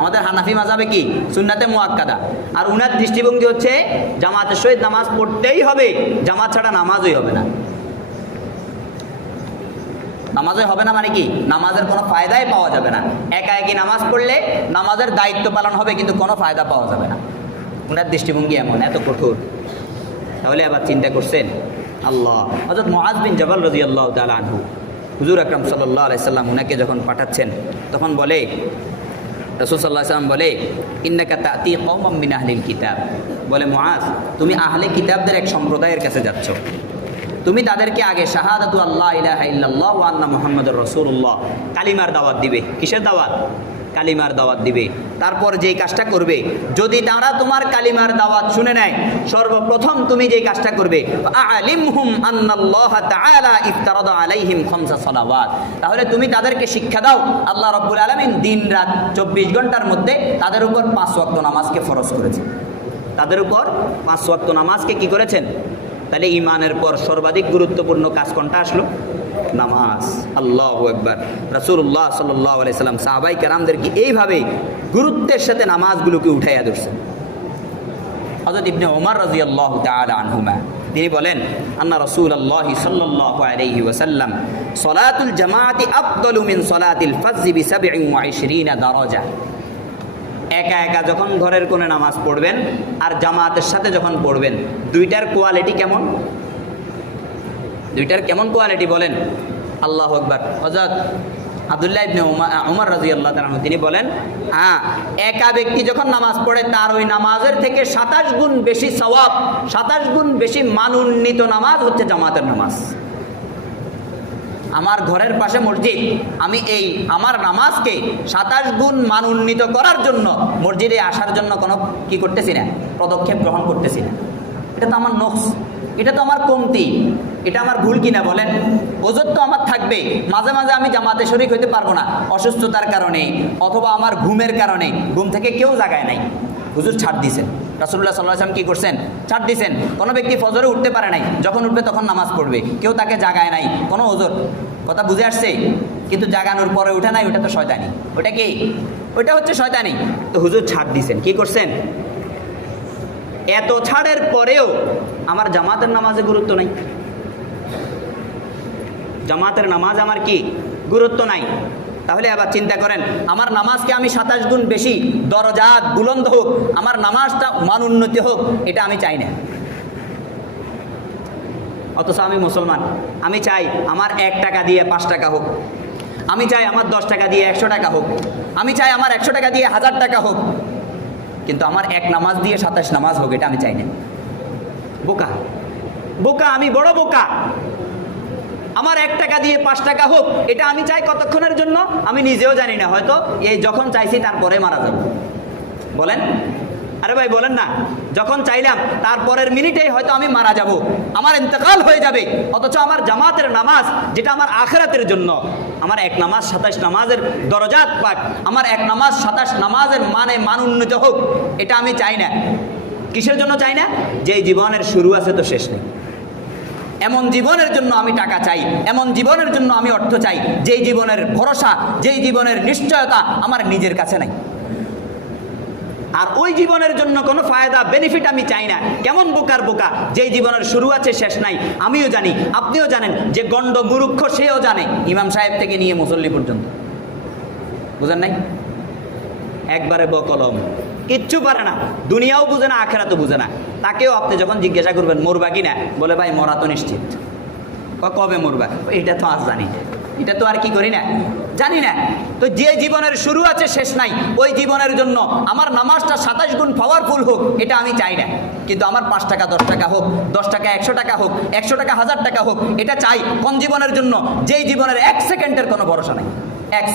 আমাদের হানাফি মাযহাবে কি সুন্নাতে মুআক্কাদা, আর উনার দৃষ্টিভঙ্গি হচ্ছে জামাতের সহিত নামাজ পড়তেই হবে, জামাত ছাড়া নামাজই হবে না। নামাজই হবে না মানে কি? নামাজের কোনো ফায়দাই পাওয়া যাবে না। একাকি নামাজ পড়লে নামাজের দায়িত্ব পালন হবে কিন্তু কোনো ফায়দা পাওয়া যাবে না। উনার দৃষ্টিভঙ্গি এমন, এত কঠোর। তাহলে আবার চিন্তা করছেন আল্লাহ। হযরত মুআয বিন জাবাল রাদিয়াল্লাহু তাআলা আনহু, হুজুর আকরাম সাল্লাল্লাহু আলাইহি সাল্লাম উনাকে যখন পাঠাচ্ছেন তখন বলে, রাসূল সাল্লাল্লাহু আলাইহি সাল্লাম বলে, ইন্নাকা তা'তি কওমান মিন আহলিল কিতাব, বলে মুআয তুমি আহলে কিতাবদের এক সম্প্রদায়ের কাছে যাচ্ছ, তুমি তাদেরকে আগে শাহাদাতু আল্লাহ ইলাহা ইল্লাল্লাহ ওয়া আন্না মুহাম্মাদুর রাসূলুল্লাহ কালিমার দাওয়াত দিবে। কিসের দাওয়াত? কালিমার দাওয়াত দিবে। তারপর যেই কাজটা করবে, যদি তারা তোমার কালিমার দাওয়াত শুনে নেয়, সর্বপ্রথম তুমি যেই কাজটা করবে, আ'লিমহুম আন্নাল্লাহ তাআলা ইফতারাদা আলাইহিম খামসা সালাওয়াত, তাহলে তুমি তাদেরকে শিক্ষা দাও আল্লাহ রাব্বুল আলামিন দিন রাত 24 ঘন্টার মধ্যে তাদের উপর 5 ওয়াক্ত নামাজকে ফরজ করেছেন। তাদের উপর 5 ওয়াক্ত নামাজকে কি করেছেন? তাহলে ঈমানের পর সর্বাধিক গুরুত্বপূর্ণ কাজ কোনটা আসলো? নামাজ। আল্লাহু আকবার। রাসূলুল্লাহ সাল্লাল্লাহু আলাইহি সাল্লাম সাহাবায়ে কেরামদেরকে এইভাবে গুরুত্বের সাথে নামাজগুলোকে উঠাইয়া ধরছেন। হযরত ইবনে ওমর রাদিয়াল্লাহু তাআলা আনহুমা তিনি বলেন, আন্না রাসূলুল্লাহ সাল্লাল্লাহু আলাইহি ওয়াসাল্লাম সালাতুল জামাআতি আফদালু মিন সালাতিল ফাজরি বি27 দারাজা। একা একা যখন ঘরের কোণে নামাজ পড়বেন আর জামাতের সাথে যখন পড়বেন, দুইটার কোয়ালিটি কেমন? দুইটার কেমন কোয়ালিটি বলেন? আল্লাহু আকবার। হযরত আব্দুল্লাহ ইবনে ওমর রাদিয়াল্লাহু তাআলা তিনি বলেন, একা ব্যক্তি যখন নামাজ পড়ে তার ওই নামাজের থেকে 27 গুণ বেশি সওয়াব, 27 গুণ বেশি মানোন্বিত নামাজ হচ্ছে জামাতের নামাজ। আমার ঘরের পাশে মসজিদ, আমি এই আমার নামাজকে 27 গুণ মানোন্বিত করার জন্য মসজিদে আসার জন্য কোনো কি করতেছি না, পদক্ষেপ গ্রহণ করতেছি না। এটা তো আমার নকশ, এটা তো আমার কমতি, এটা আমার ভুল কিনা বলেন? ওজর তো আমার থাকবে। মাঝে মাঝে আমি জামাতে শরীক হইতে পারবো না, অসুস্থতার কারণে অথবা আমার ঘুমের কারণে, ঘুম থেকে কেউ জাগায় নাই, হুজুর ছাড় দিয়েছেন। রাসূলুল্লাহ সাল্লাল্লাহু আলাইহি ওয়াসাল্লাম কি করছেন? ছাড় দিয়েছেন। কোনো ব্যক্তি ফজরে উঠতে পারে নাই, যখন উঠবে তখন নামাজ পড়বে, কেউ তাকে জাগায় নাই, কোনো ওজর, কথা বুঝে আসছে? কিন্তু জাগানোর পরে উঠে নাই, ওটা তো শয়তানি। ওটা কি? ওটা হচ্ছে শয়তানি। তো হুজুর ছাড় দিয়েছেন, কি করছেন? এত ছাড়ের পরেও আমার জামাতের নামাজে গুরুত্ব নাই। জামাতের নামাজ আমার কি গুরুত্ব নাই? তাহলে আবার চিন্তা করেন, আমার নামাজকে আমি 27 গুণ বেশি দরজাত বুলন্দ হোক, আমার নামাজটা মান উন্নতি হোক, এটা আমি চাই না। অথচ আমি মুসলমান, আমি চাই আমার 1 টাকা দিয়ে 5 টাকা হোক, আমি চাই আমার 10 টাকা দিয়ে 100 টাকা হোক, আমি চাই আমার 100 টাকা দিয়ে 1000 টাকা হোক, কিন্তু আমার এক নামাজ দিয়ে 27 নামাজ হোক, এটা আমি চাই না। বোকা, বোকা, আমি বড় বোকা। আমার 1 টাকা দিয়ে 5 টাকা হোক, এটা আমি চাই কতক্ষণের জন্য আমি নিজেও জানি না, হয়তো এই যখন চাইছি তারপরে মারা যাব। বলেন, আরে ভাই বলেন না, যখন চাইলাম তারপরের মিনিটেই হয়তো আমি মারা যাব, আমার ইন্তেকাল হয়ে যাবে। অথচ আমার জামাতের নামাজ, যেটা আমার আখিরাতের জন্য, আমার 1 নামাজ 27 নামাজের দরজাত পাক, আমার 1 নামাজ 27 নামাজের মান উন্নত হোক, এটা আমি চাই না। কিসের জন্য চাই না? যে জীবনের শুরু আছে তো শেষ নেই। এমন জীবনের জন্য আমি টাকা চাই, এমন জীবনের জন্য আমি অর্থ চাই, যেই জীবনের ভরসা, যেই জীবনের নিশ্চয়তা আমার নিজের কাছে নাই। আর ওই জীবনের জন্য কোনো ফায়দা বেনিফিট আমি চাই না। কেমন বোকার বোকা, যেই জীবনের শুরু আছে শেষ নাই। আমিও জানি, আপনিও জানেন, যে গণ্ড মূর্খ সেও জানে, ইমাম সাহেব থেকে নিয়ে মুসল্লি পর্যন্ত। বুঝেন নাই? একবারে বকলম, কিচ্ছু পারে না, দুনিয়াও বুঝে না, আখেরাতও বুঝে না। তাকেও আপনি যখন জিজ্ঞাসা করবেন মরবা কি না, বলে ভাই মরা তো নিশ্চিত। কবে মরবা? এটা তো আজ জানি, এটা তো আর কি করি না, জানি না। তো যে জীবনের শুরু আছে শেষ নাই, ওই জীবনের জন্য আমার নামাজটা 27 গুণ পাওয়ারফুল হোক, এটা আমি চাই না। কিন্তু আমার 5 টাকা 10 টাকা হোক, 10 টাকা 100 টাকা হোক, 100 টাকা 1000 টাকা হোক, এটা চাই। কোন জীবনের জন্য? যেই জীবনের 1 সেকেন্ডের কোনো ভরসা নাই। 1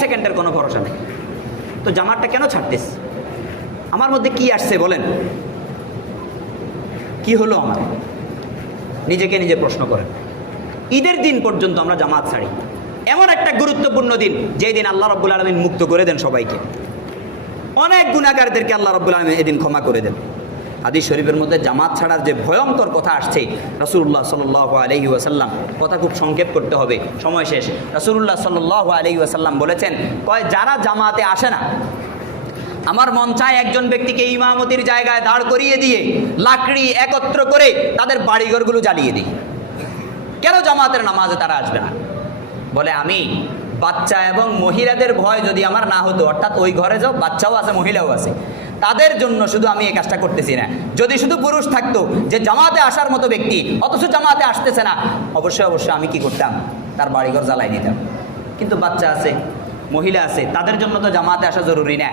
সেকেন্ডের কোনো ভরসা নেই। তো জামাতটা কেন ছাড়তেছ? আমার মধ্যে কি আসছে বলেন? কি হলো আমার? নিজেকে নিজে প্রশ্ন করেন। ঈদের দিন পর্যন্ত আমরা জামাত ছাড়ি, এমন একটা গুরুত্বপূর্ণ দিন, যেই দিন আল্লাহ রাব্বুল আলামিন মুক্ত করে দেন সবাইকে। অনেক গুনাহগারদেরকে আল্লাহ রাব্বুল আলামিন এদিন ক্ষমা করে দেন। হাদিস শরীফের মধ্যে জামাত ছাড়ার যে ভয়ঙ্কর কথা আসছে, রাসূলুল্লাহ সাল্লাল্লাহু আলাইহি ওয়াসাল্লাম, কথা খুব সংক্ষেপ করতে হবে, সময় শেষ। রাসূলুল্লাহ সাল্লাল্লাহু আলাইহি ওয়াসাল্লাম বলেছেন, যারা জামাতে আসে না, আমার মন চায় একজন ব্যক্তিকে ইমামতির জায়গায় দাঁড় করিয়ে দিয়ে লাকড়ি একত্র করে তাদের বাড়িঘরগুলো জ্বালিয়ে দিই। কেন জামাতের নামাজে তারা আসবে না? বলে, আমি বাচ্চা এবং মহিলাদের ভয় যদি আমার না হতো, অর্থাৎ ওই ঘরে যাও বাচ্চাও আছে মহিলাও আছে, তাদের জন্য শুধু আমি এই কাজটা করতেছি না। যদি শুধু পুরুষ থাকতো যে জামাতে আসার মতো ব্যক্তি, অথচ জামাতে আসতেছে না, অবশ্যই আমি কি করতাম? তার বাড়িঘর জ্বালাই দিতাম। কিন্তু বাচ্চা আছে, মহিলা আছে, তাদের জন্য তো জামাতে আসা জরুরি না।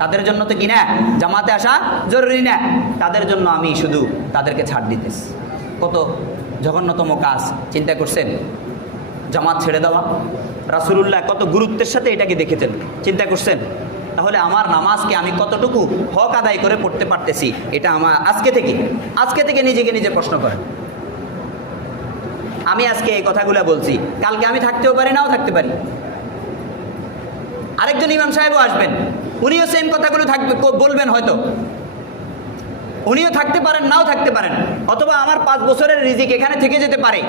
তাদের জন্য তো কিনা জামাতে আসা জরুরি না। তাদের জন্য আমি শুধু তাদেরকে ছাড় দিতেছি। কত জঘন্যতম কাজ, চিন্তা করছেন? জামাত ছেড়ে দেওয়া। রাসূলুল্লাহ কত গুরুত্বের সাথে এটাকে দেখেছেন, চিন্তা করছেন? তাহলে আমার নামাজকে আমি কতটুকু হক আদায় করে পড়তে পারতেছি, এটা আমার আজকে থেকে নিজেকে নিজে প্রশ্ন করেন। আমি আজকে এই কথাগুলো বলছি, কালকে আমি থাকতেও পারি, নাও থাকতে পারি। আরেকজন ইমাম সাহেবও আসবেন, উনিও সেম কথাগুলো বলবেন, হয়তো উনিও থাকতে পারেন, নাও থাকতে পারেন। অথবা আমার 5 বছরের রিজিক এখানে থেকে যেতে পারে,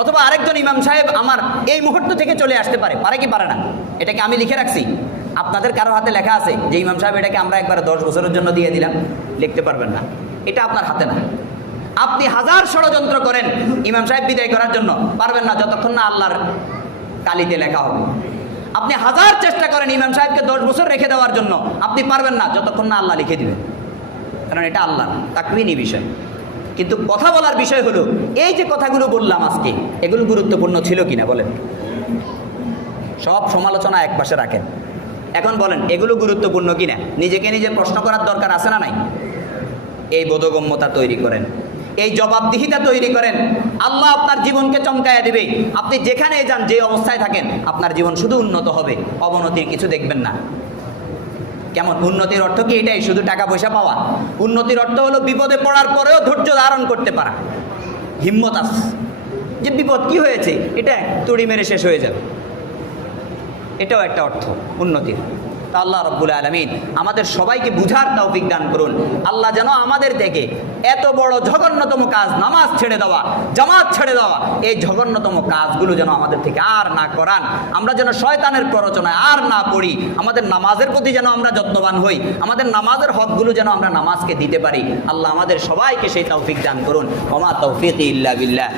অথবা আরেকজন ইমাম সাহেব আমার এই মুহূর্ত থেকে চলে আসতে পারে। পারে কি পারে না? এটাকে আমি লিখে রাখছি, আপনাদের কারো হাতে লেখা আছে যে ইমাম সাহেব এটাকে আমরা একবার 10 বছরের জন্য দিয়ে দিলাম? লিখতে পারবেন না, এটা আপনার হাতে না। আপনি হাজার ষড়যন্ত্র করেন ইমাম সাহেব বিদায় করার জন্য, পারবেন না যতক্ষণ না আল্লাহর কালিতে লেখা হবে। আপনি হাজার চেষ্টা করেন ইমাম সাহেবকে 10 বছর রেখে দেওয়ার জন্য, আপনি পারবেন না যতক্ষণ না আল্লাহ লিখে দিবেন, কারণ এটা আল্লাহ তাকওয়িনী বিষয়। কিন্তু কথা বলার বিষয় হলো, এই যে কথাগুলো বললাম আজকে, এগুলো গুরুত্বপূর্ণ ছিল কিনা বলেন? সব সমালোচনা এক পাশে রাখেন, এখন বলেন এগুলো গুরুত্বপূর্ণ কিনা? নিজেকে নিজে প্রশ্ন করার দরকার আছে না নাই? এই বোধগম্যতা তৈরি করেন, এই জবাবদিহিতা তৈরি করেন। আল্লাহ আপনার জীবনকে চমকায়া দিবে। আপনি যেখানে যান, যে অবস্থায় থাকেন, আপনার জীবন শুধু উন্নত হবে, অবনতির কিছু দেখবেন না। কেমন উন্নতির অর্থ কি? এটাই শুধু টাকা পয়সা পাওয়া? উন্নতির অর্থ হলো বিপদে পড়ার পরেও ধৈর্য ধারণ করতে পারা, হিম্মত আছে যে বিপদ কি হয়েছে, এটা তুড়ি মেরে শেষ হয়ে যাবে। এটাও একটা অর্থ উন্নতির। তা আল্লাহ রাব্বুল আলামিন আমাদের সবাইকে বুঝার তৌফিক দান করুন। আল্লাহ যেন আমাদের থেকে এত বড় জঘন্যতম কাজ, নামাজ ছেড়ে দেওয়া, জামাত ছেড়ে দেওয়া, এই জঘন্যতম কাজগুলো যেন আমাদের থেকে আর না করান। আমরা যেন শয়তানের প্ররোচনায় আর না পড়ি। আমাদের নামাজের প্রতি যেন আমরা যত্নবান হই, আমাদের নামাজের হকগুলো যেন আমরা নামাজকে দিতে পারি। আল্লাহ আমাদের সবাইকে সেই তৌফিক দান করুন। ওমা তৌফিক ইল্লা বিল্লাহ।